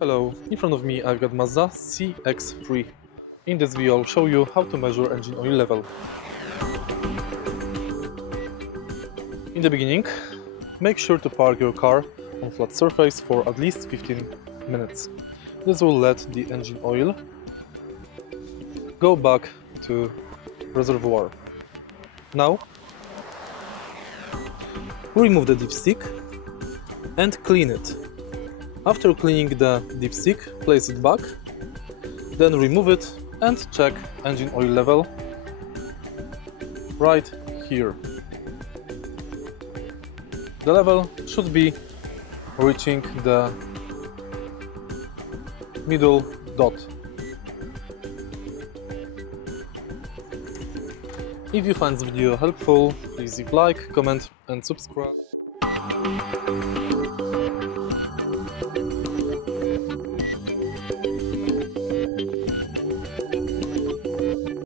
Hello, in front of me I've got Mazda CX-3. In this video I'll show you how to measure engine oil level. In the beginning, make sure to park your car on flat surface for at least 15 minutes. This will let the engine oil go back to reservoir. Now, remove the dipstick and clean it. After cleaning the dipstick, place it back, then remove it and check engine oil level right here. The level should be reaching the middle dot. If you find this video helpful, please leave a like, comment and subscribe.